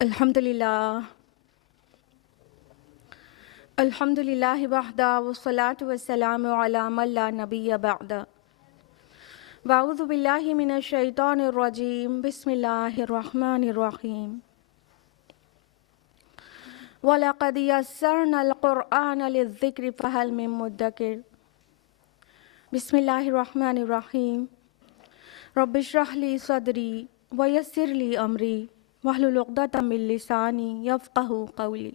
Alhamdulillah. Alhamdulillah wahda wassalatu wassalamu ala man la nabiyya ba'da. Wa'udhu billahi minash shaitanir rajim. Bismillahir rahmanir rahim. وَلَقَدْ يَسَّرْنَا الْقُرْآنَ لِلذِّكْرِ فَهَلْ مِن مُدَّكِرٍ. Bismillahir rahmanir rahim. Rabbi shrah li sadri wa yassir li amri wahlul 'uqdatam min lisani yafqahu qawli.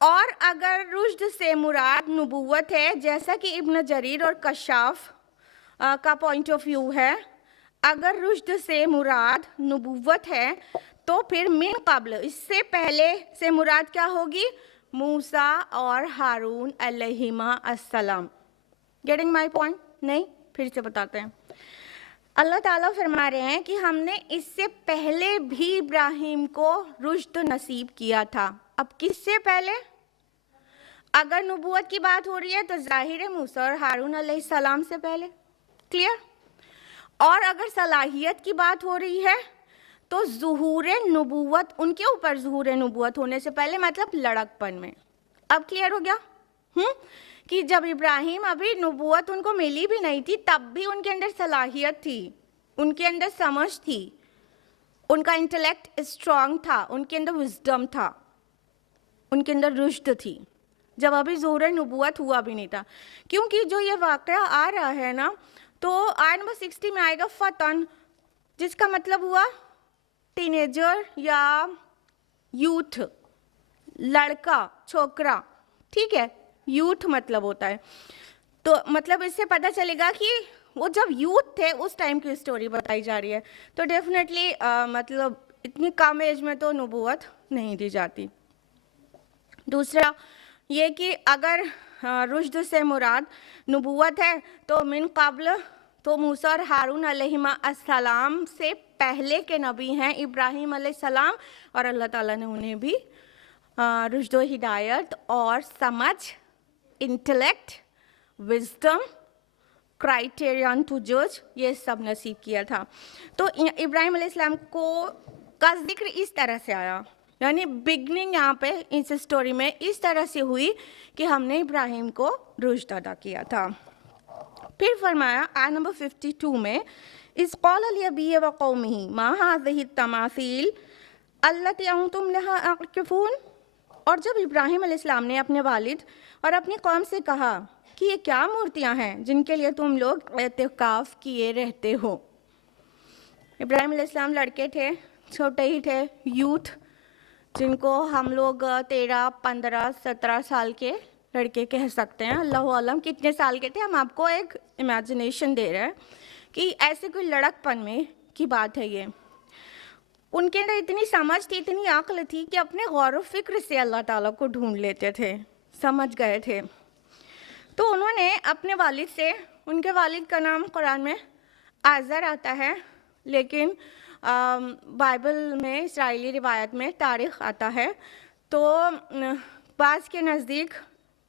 اور اگر رشد سے مراد نبوت ہے جیسا کہ ابن جریر اور کشاف کا پوائنٹ آف ویو ہے، اگر رشد سے مراد نبوت ہے تو پھر من قبل اس سے پہلے سے مراد کیا ہوگی؟ موسیٰ اور ہارون علیہما السلام. Getting my point? نہیں؟ پھر سے بتاتے ہیں. اللہ تعالیٰ فرما رہے ہیں کہ ہم نے اس سے پہلے بھی ابراہیم کو رشد نصیب کیا تھا. اب کس سے پہلے؟ اگر نبوت کی بات ہو رہی ہے تو ظاہر ہے موسیٰ اور ہارون علیہ السلام سے پہلے. کلیئر؟ اور اگر صلاحیت کی بات ہو رہی ہے تو ظہور نبوت، ان کے اوپر ظہور نبوت ہونے سے پہلے، مطلب لڑکپن میں. اب کلیئر ہو گیا کہ جب ابراہیم ابھی نبوت ان کو ملی بھی نہیں تھی تب بھی ان کے اندر صلاحیت تھی، ان کے اندر سمجھ تھی، ان کا انٹلیکٹ اسٹرانگ تھا، ان کے اندر وزڈم تھا، ان کے اندر رشد تھی، جب ابھی ظہور نبوت ہوا بھی نہیں تھا. کیونکہ جو یہ واقعہ آ رہا ہے نا، تو آیت نمبر 60 میں آئے گا فتن، جس کا مطلب ہوا ٹینیجر یا یوتھ، لڑکا، چھوکرا. ٹھیک ہے، یوتھ مطلب ہوتا ہے. تو مطلب اس سے پتہ چلے گا کہ وہ جب یوتھ تھے اس ٹائم کی اسٹوری بتائی جا رہی ہے. تو ڈیفینیٹلی مطلب اتنی کم ایج میں تو نبوت نہیں دی جاتی. دوسرا یہ کہ اگر رشد سے مراد نبوت ہے تو من قبل، تو موسیٰ اور ہارون علیہما السلام سے پہلے کے نبی ہیں ابراہیم علیہ السلام، اور اللہ تعالیٰ نے انہیں بھی رشد و ہدایت اور سمجھ، انٹلیکٹ، وزڈم، کرائٹیرین ٹو جج، یہ سب نصیب کیا تھا. تو ابراہیم علیہ السلام کا ذکر اس طرح سے آیا، یعنی بگننگ یہاں پہ اس اسٹوری میں اس طرح سے ہوئی کہ ہم نے ابراہیم کو رشد ادا کیا تھا. پھر فرمایا آیت نمبر 52 میں اذ قال لأبیہ وقومہ ما هذه التماثیل التی انتم لها عاکفون. اور جب ابراہیم علیہ السلام نے اپنے والد اور اپنی قوم سے کہا کہ یہ کیا مورتیاں ہیں جن کے لیے تم لوگ اعتکاف کیے رہتے ہو. ابراہیم علیہ السلام لڑکے تھے، چھوٹے ہی تھے، یوتھ، جن کو ہم لوگ 13 15 17 سال کے لڑکے کہہ سکتے ہیں. اللہ عالم کتنے سال کے تھے، ہم آپ کو ایک امیجنیشن دے رہے ہیں کہ ایسے کوئی لڑکپن میں کی بات ہے. یہ ان کے اندر اتنی سمجھ تھی، اتنی عقل تھی کہ اپنے غور و فکر سے اللہ تعالیٰ کو ڈھونڈ لیتے تھے، سمجھ گئے تھے. تو انہوں نے اپنے والد سے، ان کے والد کا نام قرآن میں آزر آتا ہے، لیکن بائبل میں اسرائیلی روایت میں تاریخ آتا ہے. تو بعض کے نزدیک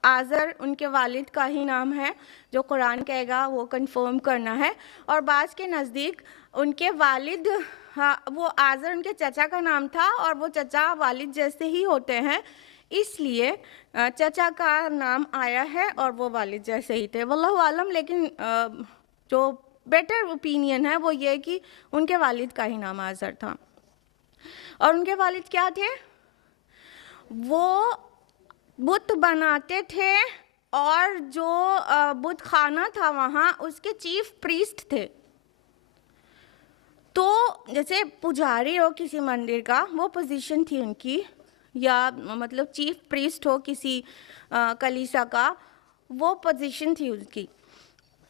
آزر ان کے والد کا ہی نام ہے، جو قرآن کہے گا وہ کنفرم کرنا ہے. اور بعض کے نزدیک ان کے والد، وہ آزر ان کے چچا کا نام تھا، اور وہ چچا والد جیسے ہی ہوتے ہیں، اس لیے چچا کا نام آیا ہے اور وہ والد جیسے ہی تھے. واللہ عالم، لیکن جو بیٹر اوپینین ہے وہ یہ کہ ان کے والد کا ہی نام آزر تھا. اور ان کے والد کیا تھے؟ وہ بت بناتے تھے، اور جو بت خانہ تھا وہاں اس کے چیف پریسٹ تھے. تو جیسے پجاری ہو کسی مندر کا، وہ پوزیشن تھی ان کی، یا مطلب چیف پریسٹ ہو کسی کلیسا کا، وہ پوزیشن تھی ان کی.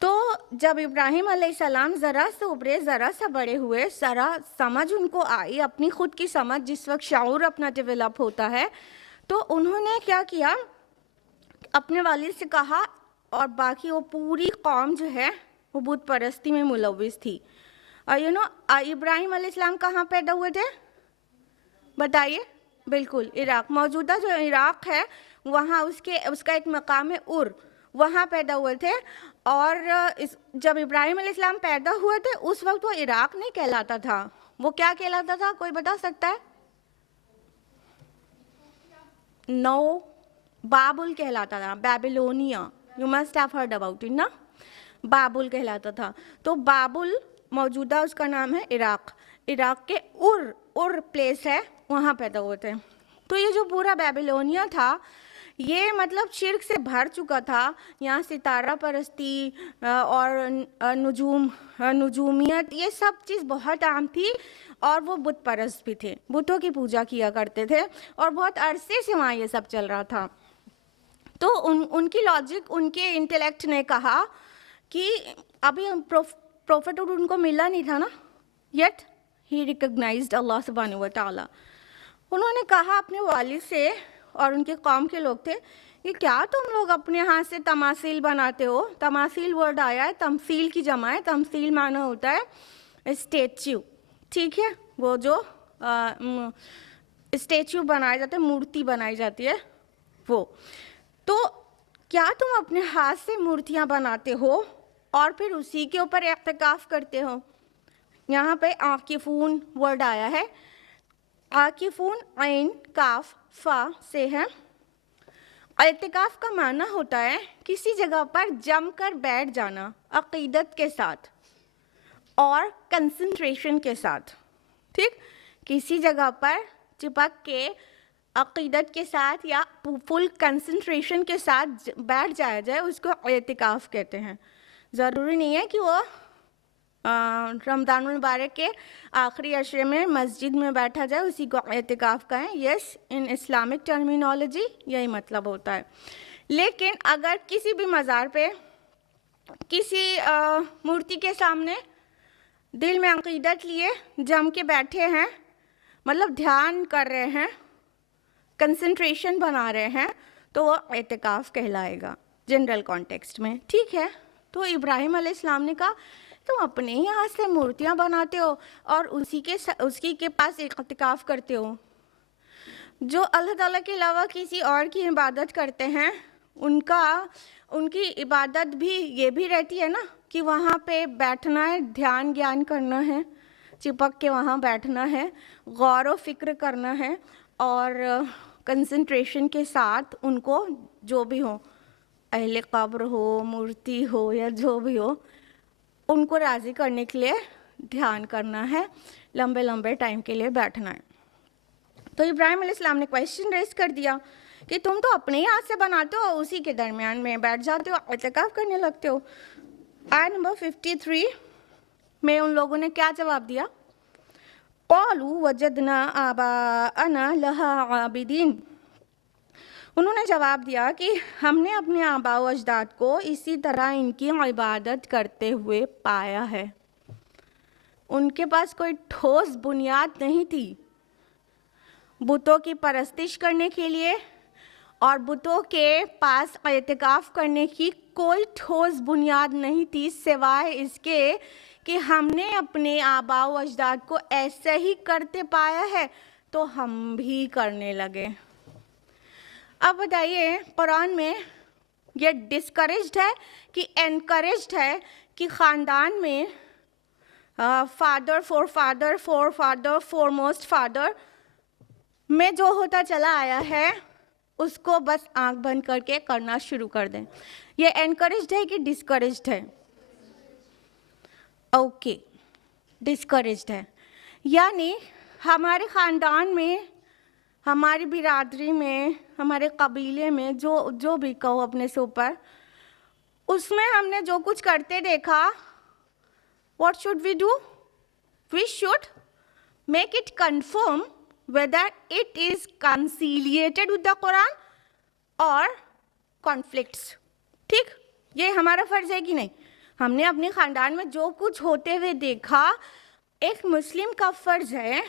تو جب ابراہیم علیہ السلام ذرا سے ابھرے، ذرا سا بڑے ہوئے، ذرا سمجھ ان کو آئی، اپنی خود کی سمجھ، جس وقت شعور اپنا ڈیولپ ہوتا ہے، تو انہوں نے کیا کیا، اپنے والد سے کہا، اور باقی وہ پوری قوم جو ہے وہ بت پرستی میں ملوث تھی. ابراہیم علیہ السلام کہاں پیدا ہوئے تھے بتائیے؟ بالکل عراق. موجودہ جو عراق ہے وہاں اس کا ایک مقام ہے ار، وہاں پیدا ہوئے تھے. اور جب ابراہیم علیہ السلام پیدا ہوئے تھے اس وقت وہ عراق نہیں کہلاتا تھا، وہ کیا کہلاتا تھا؟ کوئی بتا سکتا ہے؟ نو، بابل کہلاتا تھا، Babylonia. You must have heard about it نا؟ بابل کہلاتا تھا. تو بابل موجودہ اس کا نام ہے عراق. عراق کے ار پلیس ہے، وہاں پیدا ہوئے تھے. تو یہ جو پورا بیبلونیا تھا، یہ مطلب شرک سے بھر چکا تھا. یہاں ستارہ پرستی اور نجومیت یہ سب چیز بہت عام تھی, اور وہ بت پرست بھی تھے, بتوں کی پوجا کیا کرتے تھے, اور بہت عرصے سے وہاں یہ سب چل رہا تھا. تو ان کی لاجک, ان کے انٹلیکٹ نے کہا کہ ابھی پروفٹ ان کو ملا نہیں تھا نا, یٹ ہی ریکگنائزڈ اللہ سبحانہ و تعالیٰ. انہوں نے کہا اپنے والد سے, اور ان کے قوم کے لوگ تھے, کہ کیا تم لوگ اپنے ہاتھ سے تماثیل بناتے ہو؟ تماثیل ورڈ آیا ہے, تمثیل کی جمع ہے. تمثیل معنی ہوتا ہے اسٹیچو, ٹھیک ہے, وہ جو اسٹیچو بنایا جاتا ہے, مورتی بنائی جاتی ہے وہ. تو کیا تم اپنے ہاتھ سے مورتیاں بناتے ہو اور پھر اسی کے اوپر اعتکاف کرتے ہو؟ یہاں پہ عاکفون ورڈ آیا ہے. عاکفون عین کاف فا سے ہے. اعتکاف کا معنی ہوتا ہے کسی جگہ پر جم کر بیٹھ جانا عقیدت کے ساتھ اور کنسنٹریشن کے ساتھ. ٹھیک, کسی جگہ پر چپک کے عقیدت کے ساتھ یا فل کنسنٹریشن کے ساتھ بیٹھ جایا جائے, اس کو اعتکاف کہتے ہیں. ضروری نہیں ہے کہ وہ رمضان المبارک کے آخری عشرے میں مسجد میں بیٹھا جائے, اسی کو اعتکاف کہیں. یس, ان اسلامک ٹرمینالوجی یہی مطلب ہوتا ہے. لیکن اگر کسی بھی مزار پہ کسی مورتی کے سامنے دل میں عقیدت لیے جم کے بیٹھے ہیں, مطلب دھیان کر رہے ہیں, کنسنٹریشن بنا رہے ہیں, تو وہ اعتکاف کہلائے گا جنرل کانٹیکسٹ میں. ٹھیک ہے, تو ابراہیم علیہ السلام نے کہا تم اپنے ہی ہاتھ سے مورتیاں بناتے ہو اور اسی کے پاس اعتکاف کرتے ہو. جو اللہ تعالیٰ کے علاوہ کسی اور کی عبادت کرتے ہیں, ان کی عبادت بھی یہ بھی رہتی ہے نا کہ وہاں پہ بیٹھنا ہے, دھیان گیان کرنا ہے, چپک کے وہاں بیٹھنا ہے, غور و فکر کرنا ہے, اور کنسنٹریشن کے ساتھ ان کو جو بھی ہو, اہل قبر ہو, مورتی ہو, یا جو بھی ہو, ان کو راضی کرنے کے لیے دھیان کرنا ہے, لمبے لمبے ٹائم کے لیے بیٹھنا ہے. تو ابراہیم علیہ السلام نے کویسچن ریز کر دیا کہ تم تو اپنے ہی ہاتھ سے بناتے ہو, اسی کے درمیان میں بیٹھ جاتے ہو, اعتکاف کرنے لگتے ہو. آیت نمبر 53 میں ان لوگوں نے کیا جواب دیا؟ قالوا وجدنا آباءنا لها عابدین. انہوں نے جواب دیا کہ ہم نے اپنے آباء و اجداد کو اسی طرح ان کی عبادت کرتے ہوئے پایا ہے. ان کے پاس کوئی ٹھوس بنیاد نہیں تھی بتوں کی پرستش کرنے کے لیے, اور بتوں کے پاس اعتکاف کرنے کی کوئی ٹھوس بنیاد نہیں تھی سوائے اس کے کہ ہم نے اپنے آباء و اجداد کو ایسے ہی کرتے پایا ہے تو ہم بھی کرنے لگے. اب بتائیے, قرآن میں یہ ڈسکریجڈ ہے کہ انکریجڈ ہے کہ خاندان میں father for father for father for most father میں جو ہوتا چلا آیا ہے اس کو بس آنکھ بند کر کے کرنا شروع کر دیں؟ یہ انکریجڈ ہے کہ ڈسکریجڈ ہے؟ اوکے, ڈسکریجڈ ہے. یعنی ہمارے خاندان میں, ہماری برادری میں, ہمارے قبیلے میں, جو بھی کہو اپنے سے اوپر, اس میں ہم نے جو کچھ کرتے دیکھا, what should we do? We should make it confirm whether it is conciliated with the Quran or conflicts. ٹھیک, یہ ہمارا فرض ہے کہ نہیں؟ ہم نے اپنے خاندان میں جو کچھ ہوتے ہوئے دیکھا, ایک مسلم کا فرض ہے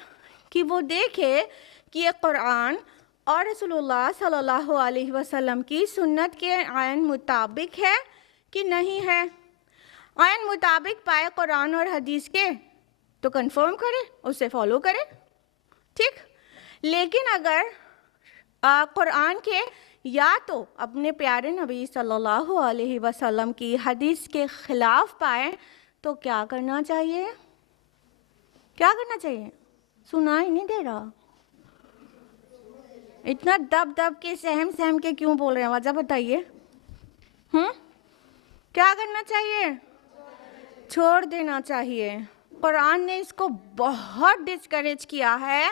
کہ وہ دیکھے کہ یہ قرآن اور رسول اللہ صلی اللہ علیہ وسلم کی سنت کے عین مطابق ہے کہ نہیں ہے. عین مطابق پائے قرآن اور حدیث کے تو کنفرم کرے, اسے فالو کرے. ٹھیک, لیکن اگر قرآن کے یا تو اپنے پیارے نبی صلی اللہ علیہ وسلم کی حدیث کے خلاف پائے تو کیا کرنا چاہیے؟ کیا کرنا چاہیے؟ سنائی نہیں دے رہا, اتنا دب دب کے سہم کے کیوں بول رہے ہیں؟ وجہ بتائیے. کیا کرنا چاہیے؟ چھوڑ دینا چاہیے. قرآن نے اس کو بہت ڈسکریج کیا ہے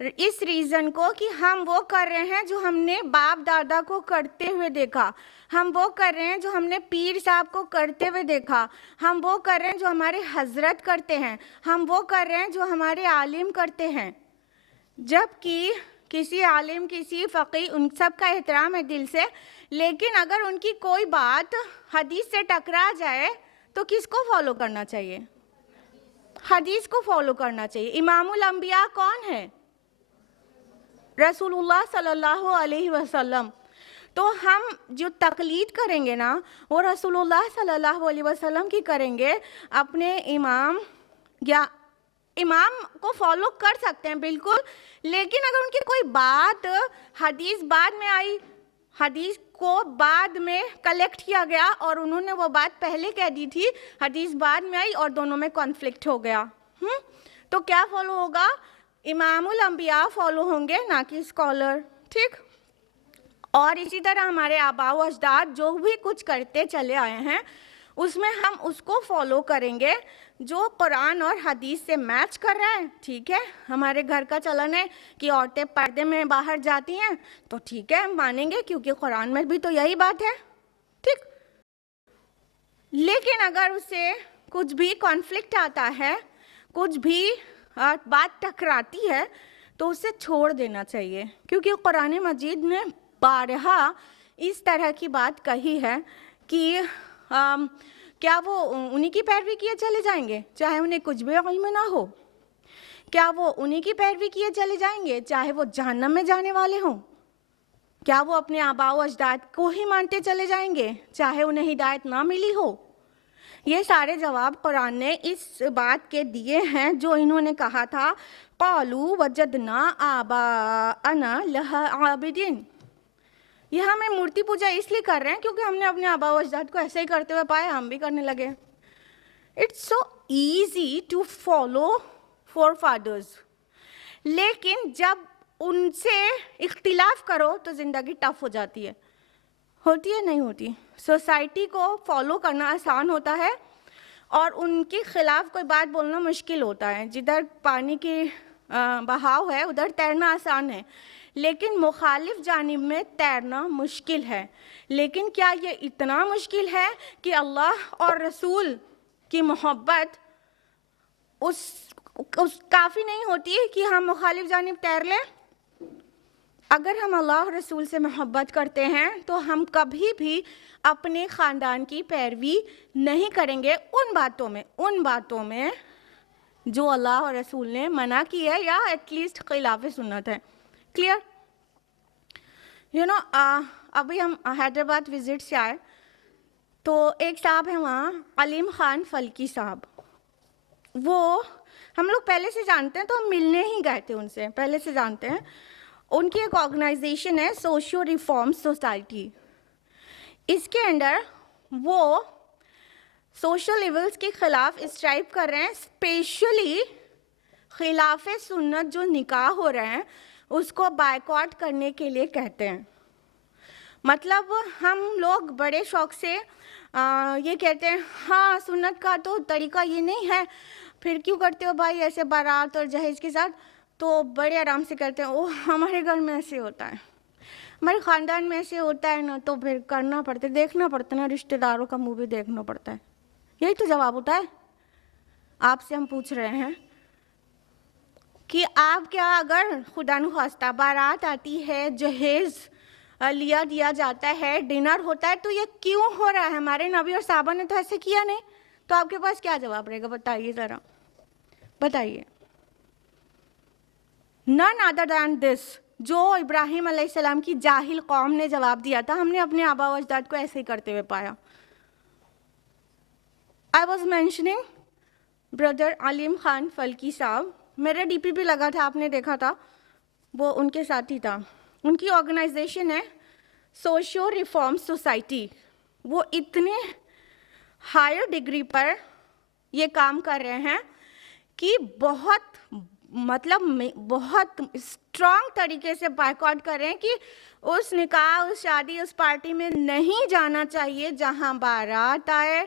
اس ریزن کو کہ ہم وہ کر رہے ہیں جو ہم نے باپ دادا کو کرتے ہوئے دیکھا، ہم وہ کر رہے ہیں جو ہم نے پیر صاحب کو کرتے ہوئے دیکھا، ہم وہ کر رہے ہیں جو ہمارے حضرت کرتے ہیں، ہم وہ کر رہے ہیں جو ہمارے عالم کرتے ہیں. جب کہ کسی عالم، کسی فقیہ، ان سب کا احترام ہے دل سے، لیکن اگر ان کی کوئی بات حدیث سے ٹکرا جائے تو کس کو فالو کرنا چاہیے؟ حدیث کو فالو کرنا چاہیے. امام الانبیاء کون ہے؟ رسول اللہ صلی اللہ علیہ وسلم. تو ہم جو تقلید کریں گے نا وہ رسول اللہ صلی اللہ علیہ وسلم کی کریں گے. اپنے امام یا امام کو فالو کر سکتے ہیں بالکل، لیکن اگر ان کی کوئی بات حدیث بعد میں آئی، حدیث کو بعد میں کلیکٹ کیا گیا اور انہوں نے وہ بات پہلے کہہ دی تھی، حدیث بعد میں آئی اور دونوں میں کانفلکٹ ہو گیا، تو کیا فالو ہوگا؟ امام الانبیاء فالو ہوں گے، نہ کہ اسکالر. ٹھیک. اور اسی طرح ہمارے آباء و اجداد جو بھی کچھ کرتے چلے آئے ہیں اس میں ہم اس کو فالو کریں گے جو قرآن اور حدیث سے میچ کر رہا ہے. ٹھیک ہے. ہمارے گھر کا چلن ہے کہ عورتیں پردے میں باہر جاتی ہیں تو ٹھیک ہے، ہم مانیں گے کیونکہ قرآن میں بھی تو یہی بات ہے. ٹھیک. لیکن اگر اسے کچھ بھی کانفلکٹ آتا ہے، کچھ بھی بات ٹکراتی ہے تو اسے چھوڑ دینا چاہیے، کیونکہ قرآن مجید نے بارہا اس طرح کی بات کہی ہے کہ کیا وہ انہی کی پیروی کیے چلے جائیں گے چاہے انہیں کچھ بھی علم نہ ہو؟ کیا وہ انہی کی پیروی کیے چلے جائیں گے چاہے وہ جہنم میں جانے والے ہوں؟ کیا وہ اپنے آباء و اجداد کو ہی مانتے چلے جائیں گے چاہے انہیں ہدایت نہ ملی ہو؟ یہ سارے جواب قرآن نے اس بات کے دیے ہیں جو انہوں نے کہا تھا قالوا وجدنا آباءنا لہا عابدین. یہ ہمیں مورتی پوجا اس لیے کر رہے ہیں کیونکہ ہم نے اپنے آباء و اجداد کو ایسے ہی کرتے ہوئے پایا، ہم بھی کرنے لگے. It's so easy to follow for fathers, لیکن جب ان سے اختلاف کرو تو زندگی ٹف ہو جاتی ہے. ہوتی ہے نہیں ہوتی؟ سوسائٹی کو فالو کرنا آسان ہوتا ہے اور ان کے خلاف کوئی بات بولنا مشکل ہوتا ہے. جدھر پانی کی بہاؤ ہے ادھر تیرنا آسان ہے، لیکن مخالف جانب میں تیرنا مشکل ہے. لیکن کیا یہ اتنا مشکل ہے کہ اللہ اور رسول کی محبت اس کافی نہیں ہوتی کہ ہم مخالف جانب تیر لیں؟ اگر ہم اللہ اور رسول سے محبت کرتے ہیں تو ہم کبھی بھی اپنے خاندان کی پیروی نہیں کریں گے ان باتوں میں جو اللہ اور رسول نے منع کی ہے یا ایٹ لیسٹ خلاف سنت ہے. کلیئر؟ ابھی ہم حیدرآباد وزٹ سے آئے تو ایک صاحب ہیں وہاں، علیم خان فلکی صاحب. وہ ہم لوگ پہلے سے جانتے ہیں تو ہم ملنے ہی گئے تھے ان سے، پہلے سے جانتے ہیں. ان کی ایک آرگنائزیشن ہے سوشیو ریفارم سوسائٹی. اس کے انڈر وہ سوشل ایولز کے خلاف اسٹرائیو کر رہے ہیں، اسپیشلی خلاف سنت جو نکاح ہو رہے ہیں اس کو بائیکاٹ کرنے کے لیے کہتے ہیں. مطلب ہم لوگ بڑے شوق سے یہ کہتے ہیں ہاں سنت کا تو طریقہ یہ نہیں ہے، پھر کیوں کرتے ہو بھائی ایسے بارات اور جہیز کے ساتھ؟ تو بڑے آرام سے کرتے ہیں، اوہ ہمارے گھر میں ایسے ہوتا ہے، ہمارے خاندان میں ایسے ہوتا ہے نا، تو پھر کرنا پڑتا ہے، دیکھنا پڑتا ہے نا، رشتہ داروں کا منہ بھی دیکھنا پڑتا ہے. یہی تو جواب ہوتا ہے. آپ سے ہم پوچھ رہے ہیں کہ آپ کیا اگر خدا نخواستہ بارات آتی ہے، جہیز لیا دیا جاتا ہے، ڈنر ہوتا ہے، تو یہ کیوں ہو رہا ہے؟ ہمارے نبی اور صحابہ نے تو ایسے کیا نہیں. تو آپ کے پاس کیا جواب رہے گا؟ بتائیے ذرا، بتائیے. none other than this، جو ابراہیم علیہ السلام کی جاہل قوم نے جواب دیا تھا، ہم نے اپنے آباء و اجداد کو ایسے ہی کرتے ہوئے پایا. I was mentioning brother علیم خان فلکی صاحب، میرے ڈی پی بھی لگا تھا، آپ نے دیکھا تھا، وہ ان کے ساتھ ہی تھا. ان کی آرگنائزیشن ہے سوشیو ریفارم سوسائٹی. وہ اتنے ہائر ڈگری پر یہ کام کر رہے ہیں کہ بہت اسٹرانگ طریقے سے بائیکاٹ کر رہے ہیں کہ اس نکاح، اس شادی، اس پارٹی میں نہیں جانا چاہیے جہاں بارات آئے،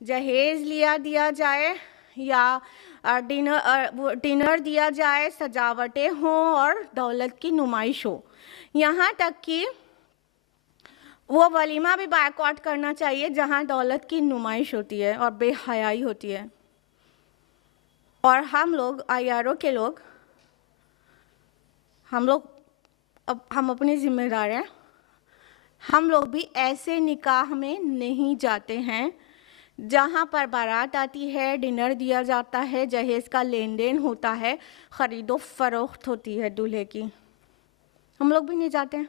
جہیز لیا دیا جائے یا ڈنر دیا جائے, سجاوٹیں ہوں اور دولت کی نمائش ہو. یہاں تک کہ وہ ولیمہ بھی بائیکاٹ کرنا چاہیے جہاں دولت کی نمائش ہوتی ہے اور بے حیائی ہوتی ہے. اور ہم لوگ IRO کے لوگ, ہم اپنی ذمہ دار ہیں. ہم لوگ بھی ایسے نکاح میں نہیں جاتے ہیں جہاں پر بارات آتی ہے, ڈنر دیا جاتا ہے, جہیز کا لین دین ہوتا ہے, خرید و فروخت ہوتی ہے دولہے کی. ہم لوگ بھی نہیں جاتے ہیں.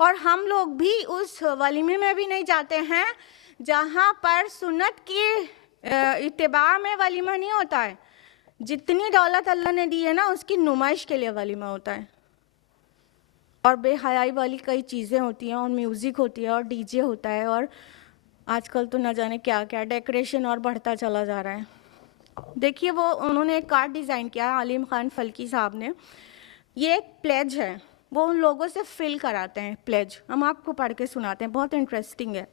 اور ہم لوگ بھی اس ولیمے میں بھی نہیں جاتے ہیں جہاں پر سنت کی اتباع میں ولیمہ نہیں ہوتا ہے. جتنی دولت اللہ نے دی ہے نا, اس کی نمائش کے لیے ولیمہ ہوتا ہے. اور بے حیائی والی کئی چیزیں ہوتی ہیں, اور میوزک ہوتی ہے, اور DJ ہوتا ہے, اور آج کل تو نہ جانے کیا کیا ڈیکوریشن اور بڑھتا چلا جا رہا ہے. دیکھیے وہ انہوں نے ایک کارڈ ڈیزائن کیا, علیم خان فلکی صاحب نے. یہ ایک پلیج ہے, وہ ان لوگوں سے فل کراتے ہیں پلیج. ہم آپ کو پڑھ کے سناتے ہیں, بہت انٹرسٹنگ ہے.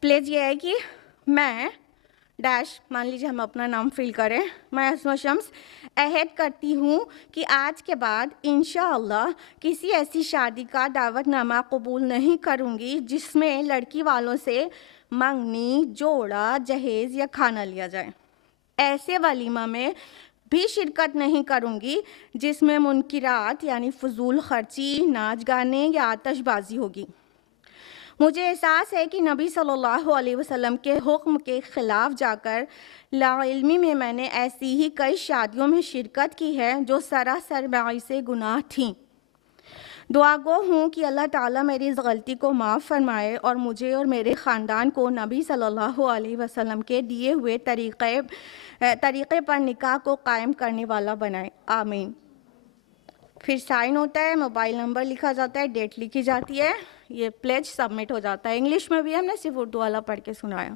پلیج یہ ہے کہ میں ڈیش, مان لیجیے ہم اپنا نام فل کریں, میں اسما شمس عہد کرتی ہوں کہ آج کے بعد انشاءاللہ کسی ایسی شادی کا دعوت نامہ قبول نہیں کروں گی جس میں لڑکی والوں سے منگنی, جوڑا, جہیز یا کھانا لیا جائے. ایسے ولیمہ میں بھی شرکت نہیں کروں گی جس میں منکرات یعنی فضول خرچی, ناچ گانے یا آتش بازی ہوگی. مجھے احساس ہے کہ نبی صلی اللہ علیہ وسلم کے حکم کے خلاف جا کر لاعلمی میں نے ایسی ہی کئی شادیوں میں شرکت کی ہے جو سراسر باعث گناہ تھیں. دعا گو ہوں کہ اللہ تعالیٰ میری اس غلطی کو معاف فرمائے اور مجھے اور میرے خاندان کو نبی صلی اللہ علیہ وسلم کے دیے ہوئے طریقے پر نکاح کو قائم کرنے والا بنائے. آمین. پھر سائن ہوتا ہے, موبائل نمبر لکھا جاتا ہے, ڈیٹ لکھی جاتی ہے, یہ پلیج سبمٹ ہو جاتا ہے. انگلش میں بھی ہم نے صرف اردو والا پڑھ کے سنایا.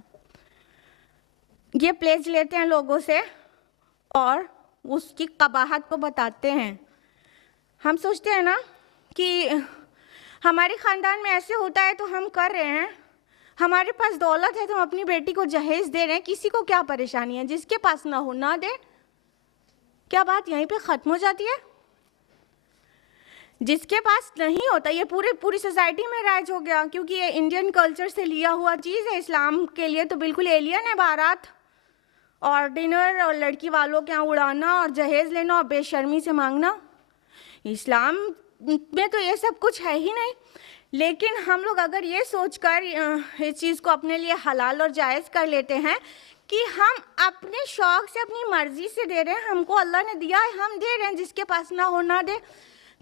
یہ پلیج لیتے ہیں لوگوں سے اور اس کی قباحت کو بتاتے ہیں. ہم سوچتے ہیں نا کہ ہمارے خاندان میں ایسے ہوتا ہے تو ہم کر رہے ہیں, ہمارے پاس دولت ہے تو ہم اپنی بیٹی کو جہیز دے رہے ہیں, کسی کو کیا پریشانی ہے, جس کے پاس نہ ہو نہ دے. کیا بات یہیں پہ ختم ہو جاتی ہے؟ جس کے پاس نہیں ہوتا, یہ پوری سوسائٹی میں رائج ہو گیا, کیونکہ یہ انڈین کلچر سے لیا ہوا چیز ہے. اسلام کے لیے تو بالکل ایلین ہے بارات اور ڈنر اور لڑکی والوں کے یہاں اڑانا اور جہیز لینا اور بے شرمی سے مانگنا. اسلام میں تو یہ سب کچھ ہے ہی نہیں. لیکن ہم لوگ اگر یہ سوچ کر اس چیز کو اپنے لیے حلال اور جائز کر لیتے ہیں کہ ہم اپنے شوق سے, اپنی مرضی سے دے رہے ہیں, ہم کو اللہ نے دیا ہے, ہم دے رہے ہیں, جس کے پاس نہ ہو نہ دے.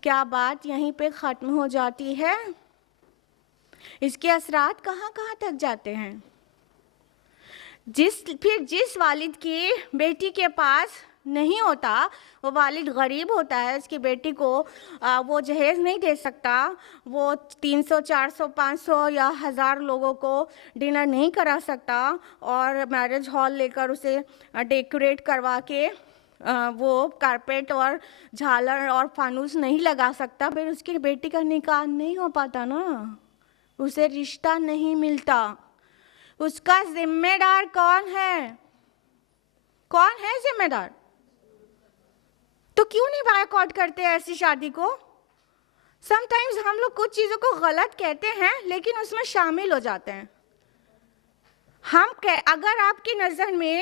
کیا بات یہیں پہ ختم ہو جاتی ہے؟ اس کے اثرات کہاں کہاں تک جاتے ہیں. پھر جس والد کی بیٹی کے پاس نہیں ہوتا, وہ والد غریب ہوتا ہے, اس کی بیٹی کو وہ جہیز نہیں دے سکتا, وہ 300, 400, 500 یا 1000 لوگوں کو ڈنر نہیں کرا سکتا, اور میرج ہال لے کر اسے ڈیکوریٹ کروا کے وہ کارپیٹ اور جھالر اور فانوس نہیں لگا سکتا, پھر اس کی بیٹی کا نکاح نہیں ہو پاتا نا, اسے رشتہ نہیں ملتا. اس کا ذمہ دار کون ہے؟ کون ہے ذمہ دار؟ تو کیوں نہیں بائیکاٹ کرتے ایسی شادی کو؟ سم ٹائمز ہم لوگ کچھ چیزوں کو غلط کہتے ہیں لیکن اس میں شامل ہو جاتے ہیں. اگر آپ کی نظر میں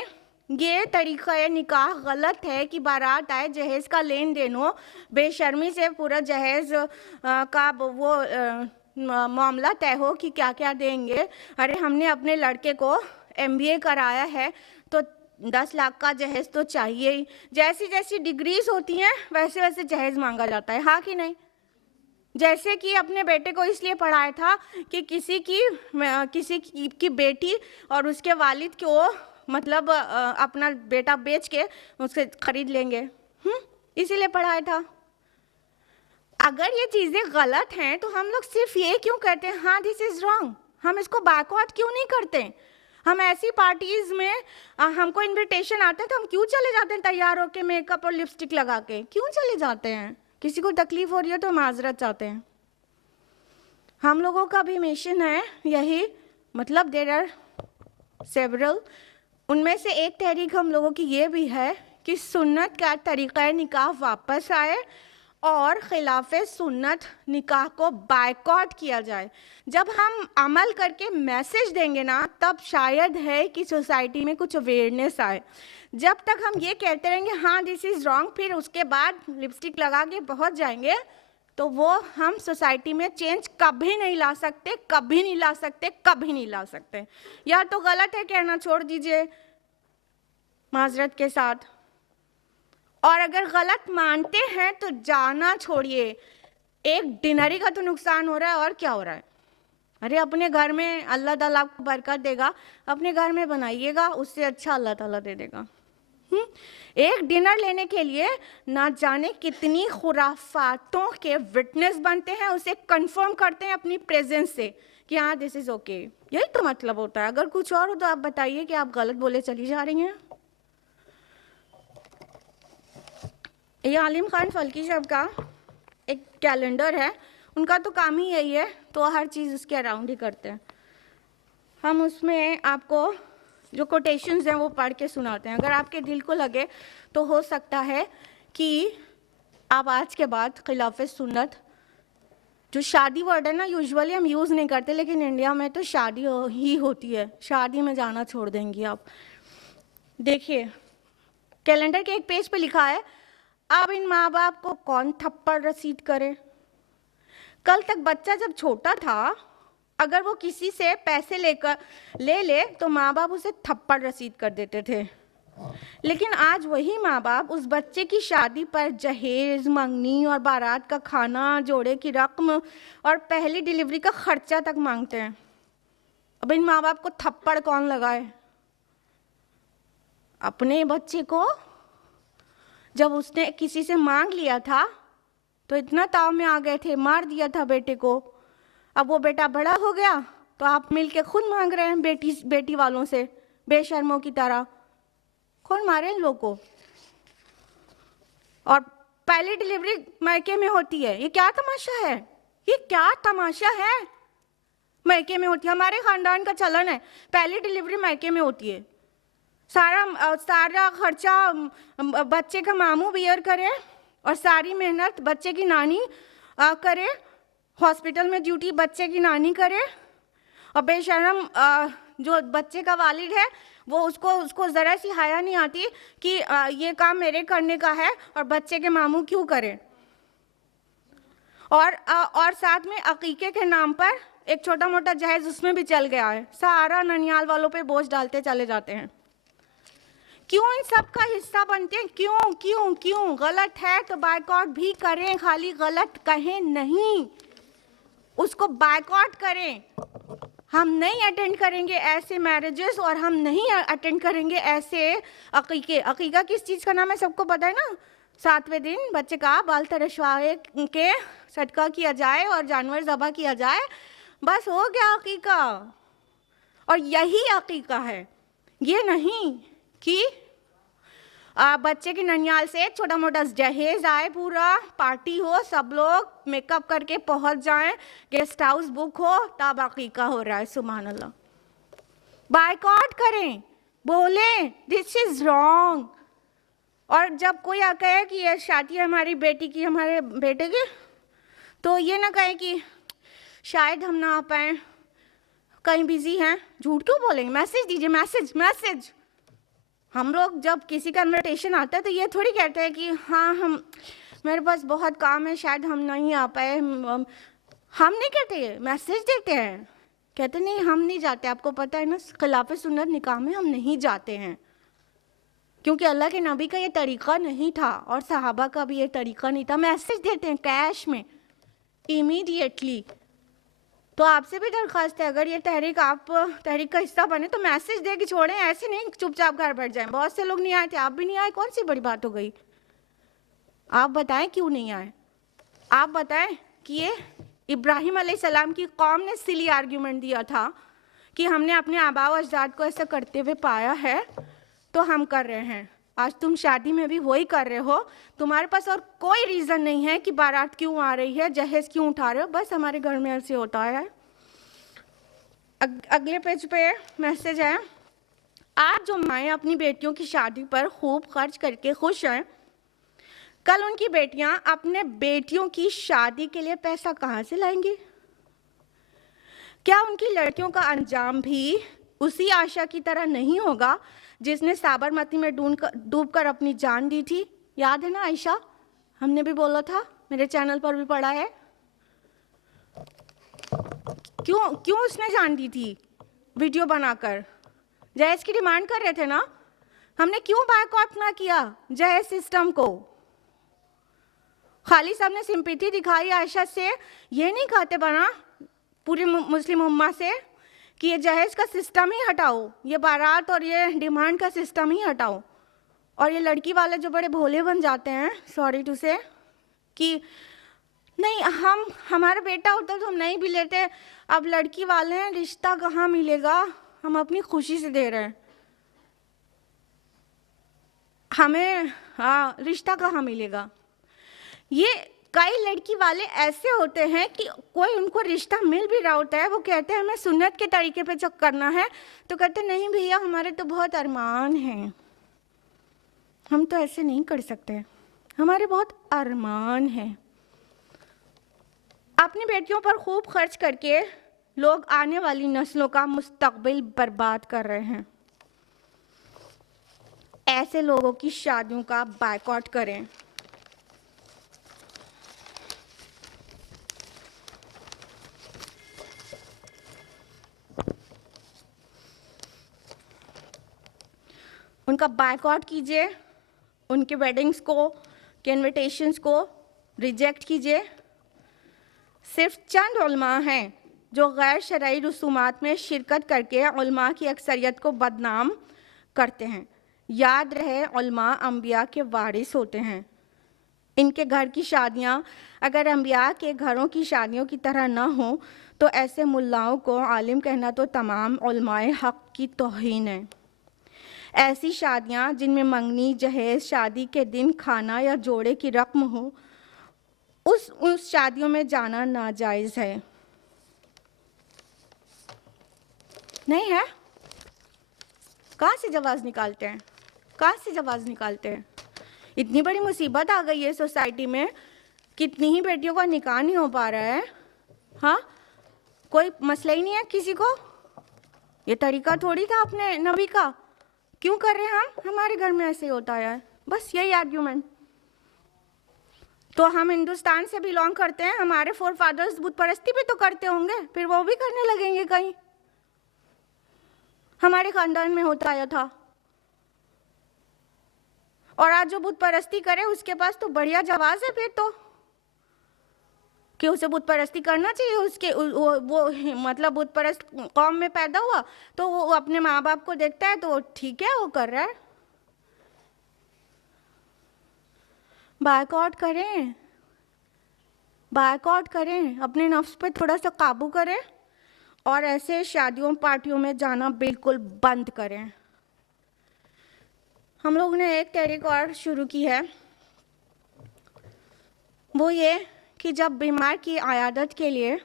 یہ طریقہ نکاح غلط ہے کہ بارات آئے, جہیز کا لین دین ہو, بے شرمی سے پورا جہیز کا وہ معاملہ طے ہو کہ کیا کیا دیں گے. ارے ہم نے اپنے لڑکے کو MBA کرایا ہے تو 10 لاکھ کا جہیز تو چاہیے ہی. جیسی جیسی ڈگریز ہوتی ہیں ویسے ویسے جہیز مانگا جاتا ہے, ہاں کہ نہیں؟ جیسے کہ اپنے بیٹے کو اس لیے پڑھایا تھا کہ کسی کی بیٹی اور اس کے والد کو مطلب اپنا بیٹا بیچ کے اس سے خرید لیں گے, اسی لیے پڑھایا تھا. اگر یہ چیزیں غلط ہیں تو ہم لوگ صرف یہ کیوں کہتے ہیں ہاں دس از رانگ, ہم اس کو بائیکاٹ کیوں نہیں کرتے؟ ہم ایسی پارٹیز میں ہم کو انویٹیشن آتا ہے تو ہم کیوں چلے جاتے ہیں تیار ہو کے, میک اپ اور لپسٹک لگا کے, کیوں چلے جاتے ہیں؟ کسی کو تکلیف ہو رہی ہے تو معذرت چاہتے ہیں. ہم لوگوں کا بھی مشن ہے یہی, مطلب دیر آر سیورل ان میں سے ایک تحریک ہم لوگوں کی یہ بھی ہے کہ سنت کا طریقہ نکاح واپس آئے اور خلاف سنت نکاح کو بائیکاٹ کیا جائے. جب ہم عمل کر کے میسج دیں گے نا تب شاید ہے کہ سوسائٹی میں کچھ اویئرنیس آئے. جب تک ہم یہ کہتے رہیں گے ہاں دس از رانگ، پھر اس کے بعد لپسٹک لگا کے پہنچ جائیں گے، تو وہ ہم سوسائٹی میں چینج کبھی نہیں لا سکتے، کبھی نہیں لا سکتے، کبھی نہیں لا سکتے. یا تو غلط ہے کہنا چھوڑ دیجئے معذرت کے ساتھ، اور اگر غلط مانتے ہیں تو جانا چھوڑیے. ایک ڈنری کا تو نقصان ہو رہا ہے، اور کیا ہو رہا ہے؟ ارے اپنے گھر میں اللہ تعالیٰ آپ کو برکت دے گا، اپنے گھر میں بنائیے گا، اس سے اچھا اللہ تعالیٰ دے دے گا. ایک ڈنر لینے کے لیے نہ جانے کتنی خرافاتوں کے وٹنس بنتے ہیں، اسے کنفرم کرتے ہیں اپنی پریزنس سے کہ ہاں دس از اوکے. یہی تو مطلب ہوتا ہے. اگر کچھ اور ہو تو آپ بتائیے کہ آپ غلط بولے چلی جا رہی ہیں. یہ عالم خان فلکی صاحب کا ایک کیلنڈر ہے، ان کا تو کام ہی یہی ہے، تو ہر چیز اس کے اراؤنڈ ہی کرتے ہیں. ہم اس میں آپ کو جو کوٹیشنز ہیں وہ پڑھ کے سناتے ہیں. اگر آپ کے دل کو لگے تو ہو سکتا ہے کہ آپ آج کے بعد خلاف سنت، جو شادی ورڈ ہے نا یوزولی ہم یوز نہیں کرتے، لیکن انڈیا میں تو شادی ہی ہوتی ہے، شادی میں جانا چھوڑ دیں گی آپ. دیکھیے کیلنڈر کے ایک پیج پہ لکھا ہے، اب ان ماں باپ کو کون تھپڑ رسید کرے. کل تک بچہ جب چھوٹا تھا اگر وہ کسی سے پیسے لے لے تو ماں باپ اسے تھپڑ رسید کر دیتے تھے، لیکن آج وہی ماں باپ اس بچے کی شادی پر جہیز، منگنی اور بارات کا کھانا، جوڑے کی رقم اور پہلی ڈیلیوری کا خرچہ تک مانگتے ہیں. اب ان ماں باپ کو تھپڑ کون لگائے؟ اپنے بچے کو جب اس نے کسی سے مانگ لیا تھا تو اتنا تاؤ میں آ گئے تھے، مار دیا تھا بیٹے کو. اب وہ بیٹا بڑا ہو گیا تو آپ مل کے خود مانگ رہے ہیں بیٹی والوں سے بے شرموں کی طرح. کون مارے ان لوگوں کو؟ اور پہلی ڈیلیوری میکے میں ہوتی ہے. یہ کیا تماشا ہے؟ یہ کیا تماشا ہے؟ میکے میں ہوتی ہے. ہمارے خاندان کا چلن ہے پہلی ڈیلیوری میکے میں ہوتی ہے. سارا خرچہ بچے کا ماموں بیئر کرے اور ساری محنت بچے کی نانی کرے، ہاسپٹل میں ڈیوٹی بچے کی نانی کرے، اور بے شرم جو بچے کا والد ہے وہ اس کو ذرا سی حیا نہیں آتی کہ یہ کام میرے کرنے کا ہے اور بچے کے ماموں کیوں کرے. اور ساتھ میں عقیقے کے نام پر ایک چھوٹا موٹا جہیز اس میں بھی چل گیا ہے. سارا ننیال والوں پہ بوجھ ڈالتے چلے جاتے ہیں. کیوں ان سب کا حصہ بنتے ہیں؟ کیوں کیوں کیوں؟ غلط ہے تو بائیکاٹ بھی کریں، خالی غلط کہیں نہیں، اس کو بائیکاٹ کریں. ہم نہیں اٹینڈ کریں گے ایسے میرجز، اور ہم نہیں اٹینڈ کریں گے ایسے عقیقے. عقیقہ کس چیز کا نام ہے سب کو پتہ ہے نا؟ 7ویں دن بچے کا بال ترشوائے کے صدقہ کیا جائے اور جانور ذبح کیا جائے، بس ہو گیا عقیقہ. اور یہی عقیقہ ہے، یہ نہیں کہ بچے کی ننیال سے چھوٹا موٹا جہیز آئے، پورا پارٹی ہو، سب لوگ میک اپ کر کے پہنچ جائیں، گیسٹ ہاؤس بک ہو، تب عقیقہ ہو رہا ہے. سبحان اللہ. بائیکاٹ کریں، بولیں دس از رانگ. اور جب کوئی کہے کہ یہ شادی ہے ہماری بیٹی کی، ہمارے بیٹے کی، تو یہ نہ کہیں کہ شاید ہم نہ آ پائیں، کہیں بزی ہیں. جھوٹ کیوں بولیں گے؟ میسج دیجیے، میسج. ہم لوگ جب کسی کا انویٹیشن آتا ہے تو یہ تھوڑی کہتے ہیں کہ ہاں میرے پاس بہت کام ہے شاید ہم نہیں آ پائے. ہم نہیں کہتے، میسج دیتے ہیں. کہتے نہیں ہم نہیں جاتے. آپ کو پتہ ہے نا خلاف سنت نکاح میں ہم نہیں جاتے ہیں، کیونکہ اللہ کے نبی کا یہ طریقہ نہیں تھا اور صحابہ کا بھی یہ طریقہ نہیں تھا. میسج دیتے ہیں کیش میں امیڈیٹلی. تو آپ سے بھی درخواست ہے اگر یہ تحریک آپ تحریک کا حصہ بنے تو میسج دے کے چھوڑیں، ایسے نہیں چپ چاپ گھر بیٹھ جائیں. بہت سے لوگ نہیں آئے تھے، آپ بھی نہیں آئے، کون سی بڑی بات ہو گئی؟ آپ بتائیں کیوں نہیں آئے؟ آپ بتائیں کہ یہ ابراہیم علیہ السلام کی قوم نے سلی آرگیومنٹ دیا تھا کہ ہم نے اپنے آباء و اجداد کو ایسا کرتے ہوئے پایا ہے تو ہم کر رہے ہیں. آج تم شادی میں بھی وہی کر رہے ہو. تمہارے پاس اور کوئی ریزن نہیں ہے کہ بارات کیوں آ رہی ہے، جہیز کیوں اٹھا رہے ہو، بس ہمارے گھر میں ایسے ہوتا ہے. اگلے پیج پہ میسج ہے، آج جو مائیں اپنی بیٹیوں کی شادی پر خوب خرچ کر کے خوش ہیں، کل ان کی بیٹیاں اپنے بیٹیوں کی شادی کے لیے پیسہ کہاں سے لائیں گی؟ کیا ان کی لڑکیوں کا انجام بھی اسی عائشہ کی طرح نہیں ہوگا جس نے سابرمتی میں ڈوب کر اپنی جان دی تھی؟ یاد ہے نا عائشہ؟ ہم نے بھی بولا تھا، میرے چینل پر بھی پڑھا ہے۔ کیوں اس نے جان دی تھی ویڈیو بنا کر؟ جہیز کی ڈیمانڈ کر رہے تھے نا۔ ہم نے کیوں بائیکاٹ نہ کیا جہیز سسٹم کو؟ خالی صاحب نے سمپیتھی دکھائی عائشہ سے، یہ نہیں کہتے بنا پوری مسلم امہ سے کہ یہ جہیز کا سسٹم ہی ہٹاؤ، یہ بارات اور یہ ڈیمانڈ کا سسٹم ہی ہٹاؤ۔ اور یہ لڑکی والے جو بڑے بھولے بن جاتے ہیں، سوری ٹو سے، کہ نہیں ہمارا بیٹا ہوتا تو ہم نہیں بھی لیتے، اب لڑکی والے ہیں، رشتہ کہاں ملے گا، ہم اپنی خوشی سے دے رہے ہیں، ہمیں رشتہ کہاں ملے گا۔ یہ کئی لڑکی والے ایسے ہوتے ہیں کہ کوئی ان کو رشتہ مل بھی رہا ہوتا ہے، وہ کہتے ہیں ہمیں سنت کے طریقے پہ چیک کرنا ہے، تو کہتے ہیں نہیں بھیا ہمارے تو بہت ارمان ہیں، ہم تو ایسے نہیں کر سکتے، ہمارے بہت ارمان ہیں۔ اپنی بیٹیوں پر خوب خرچ کر کے لوگ آنے والی نسلوں کا مستقبل برباد کر رہے ہیں۔ ایسے لوگوں کی شادیوں کا بائیکاٹ کریں۔ ان کا بائیکاٹ کیجئے، ان کے ویڈنگز کو، کے انویٹیشنز کو ریجیکٹ کیجئے۔ صرف چند علماء ہیں جو غیر شرعی رسومات میں شرکت کر کے علماء کی اکثریت کو بدنام کرتے ہیں۔ یاد رہے علماء انبیاء کے وارث ہوتے ہیں۔ ان کے گھر کی شادیاں اگر انبیاء کے گھروں کی شادیوں کی طرح نہ ہوں تو ایسے ملاؤں کو عالم کہنا تو تمام علماء حق کی توہین ہے۔ ایسی شادیاں جن میں منگنی، جہیز، شادی کے دن کھانا یا جوڑے کی رقم ہو، اس شادیوں میں جانا ناجائز ہے۔ نہیں ہے؟ کہاں سے جواز نکالتے ہیں؟ کہاں سے جواز نکالتے ہیں؟ اتنی بڑی مصیبت آ گئی ہے سوسائٹی میں، کتنی ہی بیٹیوں کا نکاح نہیں ہو پا رہا ہے، ہاں کوئی مسئلہ ہی نہیں ہے کسی کو۔ یہ طریقہ تھوڑی تھا اپنے نبی کا، کیوں کر رہے ہیں ہمارے گھر میں ایسے ہوتا ہے، بس یہی آرگیومنٹ۔ تو ہم ہندوستان سے بلانگ کرتے ہیں، ہمارے فور فادرز بت پرستی بھی تو کرتے ہوں گے، پھر وہ بھی کرنے لگیں گے کہیں، ہمارے خاندان میں ہوتا آیا تھا۔ اور آج جو بت پرستی کرے اس کے پاس تو بڑھیا جواز ہے پھر تو، کہ اسے بت پرستی کرنا چاہیے، اس کے وہ مطلب بت پرست قوم میں پیدا ہوا تو وہ اپنے ماں باپ کو دیکھتا ہے تو ٹھیک ہے وہ کر رہا ہے۔ بائیکاٹ کریں، بائیکاٹ کریں، اپنے نفس پہ تھوڑا سا قابو کریں اور ایسے شادیوں پارٹیوں میں جانا بالکل بند کریں۔ ہم لوگوں نے ایک تحریک اور شروع کی ہے، وہ یہ کہ جب بیمار کی عیادت کے لیے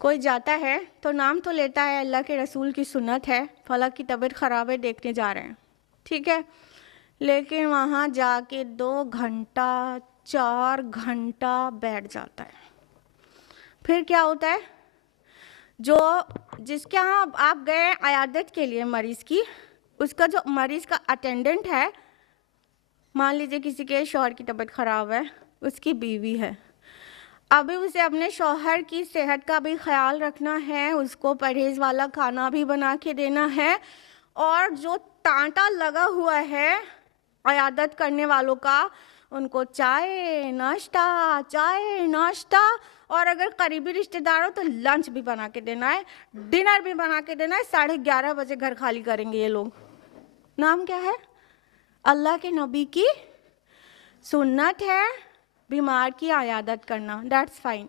کوئی جاتا ہے تو نام تو لیتا ہے اللہ کے رسول کی سنت ہے، فلاں کی طبیعت خراب ہے دیکھنے جا رہے ہیں، ٹھیک ہے، لیکن وہاں جا کے 2 گھنٹہ 4 گھنٹہ بیٹھ جاتا ہے۔ پھر کیا ہوتا ہے؟ جس کے ہاں آپ گئے عیادت کے لیے مریض کی، اس کا جو مریض کا اٹینڈنٹ ہے، مان لیجیے کسی کے شوہر کی طبیعت خراب ہے، اس کی بیوی ہے، ابھی اسے اپنے شوہر کی صحت کا بھی خیال رکھنا ہے، اس کو پرہیز والا کھانا بھی بنا کے دینا ہے، اور جو ٹانٹا لگا ہوا ہے عیادت کرنے والوں کا، ان کو چائے ناشتہ، اور اگر قریبی رشتہ دار ہو تو لنچ بھی بنا کے دینا ہے، ڈنر بھی بنا کے دینا ہے، 11:30 بجے گھر خالی کریں گے یہ لوگ۔ نام کیا ہے؟ اللہ کے نبی کی سنت ہے بیمار کی عیادت کرنا، دیٹس فائن۔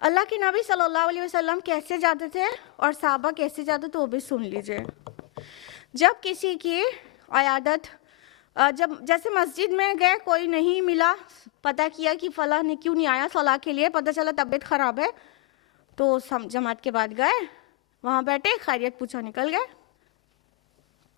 اللہ کے نبی صلی اللہ علیہ وسلم کیسے جاتے تھے اور صحابہ کیسے جاتے تھے وہ بھی سن لیجئے۔ جب کسی کی عیادت، جب جیسے مسجد میں گئے کوئی نہیں ملا، پتہ کیا کہ فلاں نے کیوں نہیں آیا صلاح کے لیے، پتہ چلا طبیعت خراب ہے، تو جماعت کے بعد گئے، وہاں بیٹھے، خیریت پوچھا، نکل گئے۔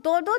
2-2,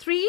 3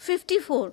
54,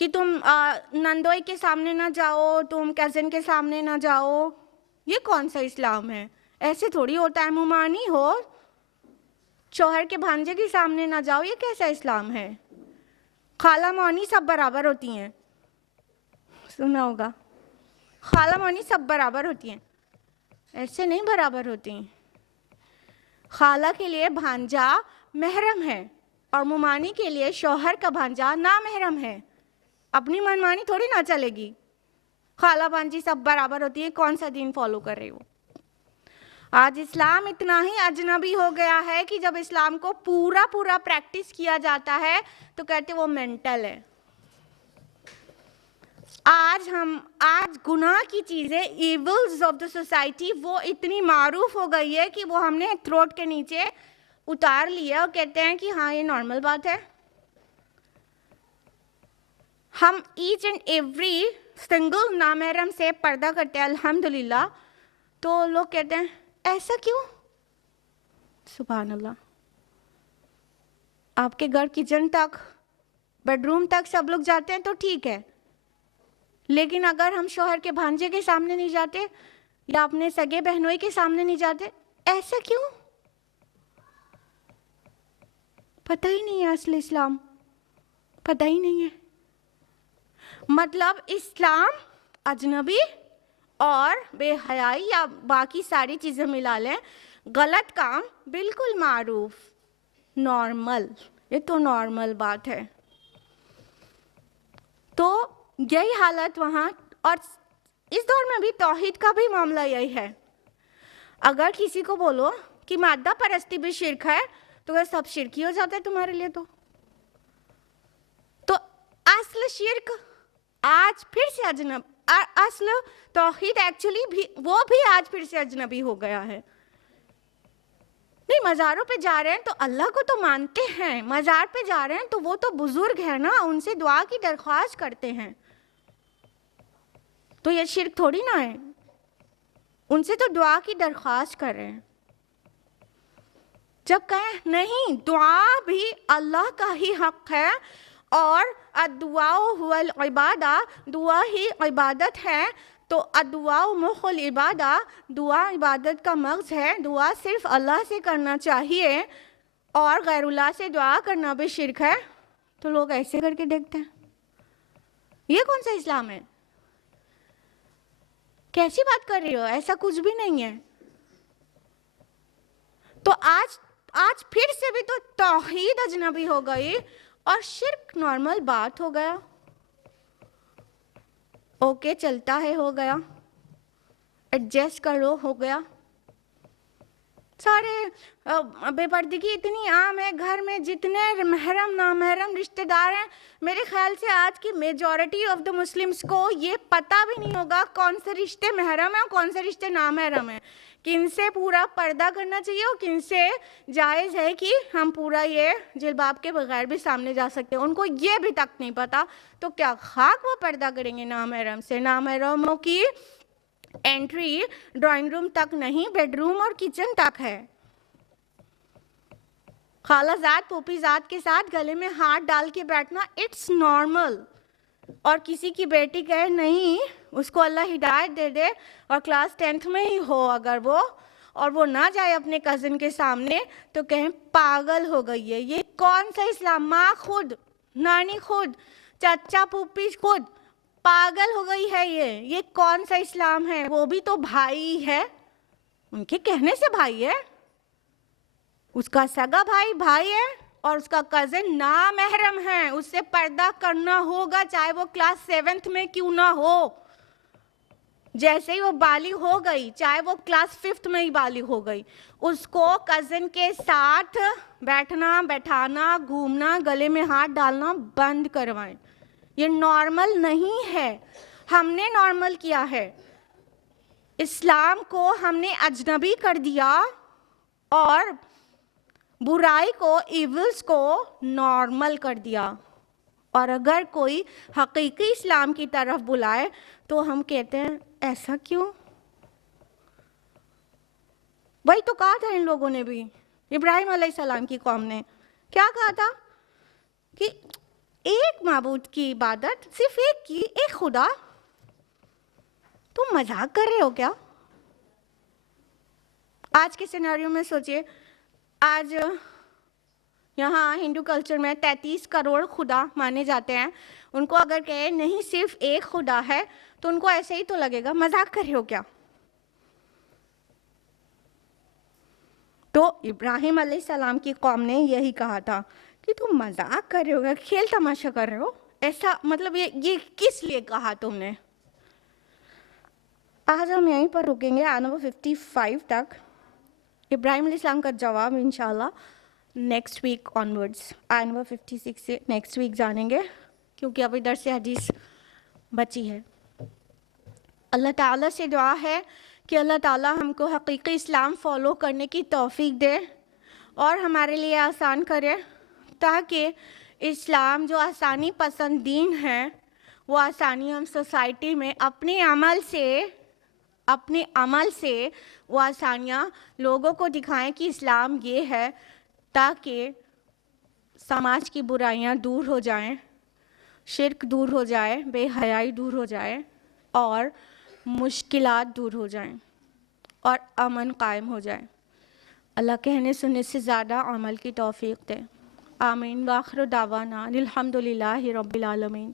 کہ تم نندوئی کے سامنے نہ جاؤ, تم کزن کے سامنے نہ جاؤ. یہ کون سا اسلام ہے؟ ایسے تھوڑی ہوتا ہے. ممانی ہو, شوہر کے بھانجے کے سامنے نہ جاؤ, یہ کیسا اسلام ہے؟ خالہ مونی سب برابر ہوتی ہیں, سنا ہوگا, خالہ مونی سب برابر ہوتی ہیں. ایسے نہیں برابر ہوتی. خالہ کے لیے بھانجا محرم ہے اور ممانی کے لیے شوہر کا بھانجا نامحرم ہے. اپنی منمانی تھوڑی نہ چلے گی. خالہ بھانجی سب برابر ہوتی ہیں. کون سا دین فالو کر رہے ہو؟ آج اسلام اتنا ہی اجنبی ہو گیا ہے کہ جب اسلام کو پورا پریکٹس کیا جاتا ہے تو کہتے وہ مینٹل ہے. آج گناہ کی چیزیں, ایولز آف دا سوسائٹی, وہ اتنی معروف ہو گئی ہے کہ وہ ہم نے تھروٹ کے نیچے اتار لیا اور کہتے ہیں کہ ہاں یہ نارمل بات ہے. ہم ایچ اینڈ ایوری سنگل نامحرم سے پردہ کرتے ہیں الحمدللہ. تو لوگ کہتے ہیں ایسا کیوں؟ سبحان اللہ. آپ کے گھر کچن تک, بیڈ روم تک سب لوگ جاتے ہیں تو ٹھیک ہے, لیکن اگر ہم شوہر کے بھانجے کے سامنے نہیں جاتے یا اپنے سگے بہنوئی کے سامنے نہیں جاتے, ایسا کیوں؟ پتہ ہی نہیں ہے اصل اسلام, پتہ ہی نہیں ہے. مطلب اسلام اجنبی اور بے حیائی یا باقی ساری چیزیں ملا لیں, غلط کام بالکل معروف, نارمل. یہ تو نارمل بات ہے. تو یہی حالت وہاں, اور اس دور میں بھی توحید کا بھی معاملہ یہی ہے. اگر کسی کو بولو کہ مادہ پرستی بھی شرک ہے تو وہ سب شرک ہی ہو جاتا ہے تمہارے لیے. تو اصل شرک آج پھر سے اصل توحید ایکچولی بھی وہ بھی آج پھر سے اجنبی ہو گیا ہے. نہیں, مزاروں پہ جا رہے ہیں تو اللہ کو تو مانتے ہیں, مزار پہ جا رہے ہیں تو وہ تو بزرگ ہیں نا, ان سے دعا کی درخواست کرتے ہیں, تو یہ شرک تھوڑی نہ ہے. ان سے تو دعا کی درخواست کر رہے ہیں. جب کہیں نہیں, دعا بھی اللہ کا ہی حق ہے اور الدعاء هو العبادہ, دعا ہی عبادت ہے, تو الدعاء مخ العبادہ, دعا عبادت کا مغز ہے. دعا صرف اللہ سے کرنا چاہیے اور غیر اللہ سے دعا کرنا بھی شرک ہے. تو لوگ ایسے کر کے دیکھتے ہیں, یہ کون سا اسلام ہے؟ کیسی بات کر رہی ہو؟ ایسا کچھ بھی نہیں ہے. تو آج پھر سے بھی تو توحید اجنبی ہو گئی اور شرک نارمل بات ہو گیا. اوکے, چلتا ہے, ہو گیا, ایڈجسٹ کر لو, ہو گیا. سارے بے پردگی اتنی عام ہے گھر میں, جتنے محرم نامحرم رشتہ دار ہیں, میرے خیال سے آج کی میجورٹی آف دا مسلمس کو یہ پتہ بھی نہیں ہوگا کون سے رشتے محرم ہیں اور کون سے رشتے نامحرم ہیں, کن سے پورا پردہ کرنا چاہیے اور کن سے جائز ہے کہ ہم پورا یہ جلباب کے بغیر بھی سامنے جا سکتے ہیں. ان کو یہ بھی تک نہیں پتہ, تو کیا خاک وہ پردہ کریں گے نامحرم سے؟ نامحرموں کی انٹری ڈرائنگ روم تک نہیں, بیڈ روم اور کچن تک ہے. خالہ زاد پھوپھی زاد کے ساتھ گلے میں ہاتھ ڈال کے بیٹھنا اٹس نارمل. اور کسی کی بیٹی کہے نہیں, اس کو اللہ ہدایت دے دے اور کلاس 10th میں ہی ہو اگر وہ, اور وہ نہ جائے اپنے کزن کے سامنے, تو کہیں پاگل ہو گئی ہے. یہ کون سا اسلام؟ ماں خود, نانی خود, چچا پھوپھی خود پاگل ہو گئی ہے. یہ کون سا اسلام ہے؟ وہ بھی تو بھائی ہے, ان کے کہنے سے بھائی ہے, اس کا سگا بھائی بھائی ہے اور اس کا کزن نامحرم ہے, اس سے پردہ کرنا ہوگا چاہے وہ کلاس 7th میں کیوں نہ ہو. جیسے ہی وہ بالغ ہو گئی, چاہے وہ کلاس 5th میں ہی بالغ ہو گئی, اس کو کزن کے ساتھ بیٹھنا بیٹھانا گھومنا گلے میں ہاتھ ڈالنا بند کروائیں. یہ نارمل نہیں ہے, ہم نے نارمل کیا ہے. اسلام کو ہم نے اجنبی کر دیا اور برائی کو, ایولز کو نارمل کر دیا. اور اگر کوئی حقیقی اسلام کی طرف بلائے تو ہم کہتے ہیں ایسا کیوں؟ وہی تو کہا تھا ان لوگوں نے بھی, ابراہیم علیہ السلام کی قوم نے کیا کہا تھا کہ ایک معبود کی عبادت، صرف ایک کی، ایک خدا. تم مذاق کر رہے ہو کیا؟ آج کے سیناریو میں سوچئے، آج یہاں ہندو کلچر میں 33 کروڑ خدا مانے جاتے ہیں. ان کو اگر کہے نہیں صرف ایک خدا ہے تو ان کو ایسے ہی تو لگے گا مذاق کر رہے ہو کیا. تو ابراہیم علیہ السلام کی قوم نے یہی کہا تھا کہ تم مذاق کر رہے ہو، کھیل تماشا کر رہے ہو. ایسا مطلب یہ کس لیے کہا تم نے؟ آج ہم یہیں پر رکیں گے آیت نمبر 55 تک. ابراہیم علیہ السلام کا جواب انشاءاللہ نیکسٹ ویک آنورڈس آیت نمبر 56 سے نیکسٹ ویک جانیں گے، کیونکہ ابھی درس حدیث بچی ہے. اللہ تعالیٰ سے دعا ہے کہ اللہ تعالیٰ ہم کو حقیقی اسلام فالو کرنے کی توفیق دے اور ہمارے لیے آسان کرے، تاکہ اسلام جو آسانی پسند دین ہے وہ آسانی ہم سوسائٹی میں اپنے عمل سے وہ آسانیاں لوگوں کو دکھائیں کہ اسلام یہ ہے، تاکہ سماج کی برائیاں دور ہو جائیں، شرک دور ہو جائے، بے حیائی دور ہو جائے اور مشکلات دور ہو جائیں اور امن قائم ہو جائے. اللہ کہنے سننے سے زیادہ عمل کی توفیق دے. آمین. وآخر دعوانا الحمدللہ رب العالمین.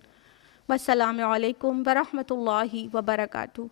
والسلام علیکم ورحمۃ اللہ وبرکاتہ.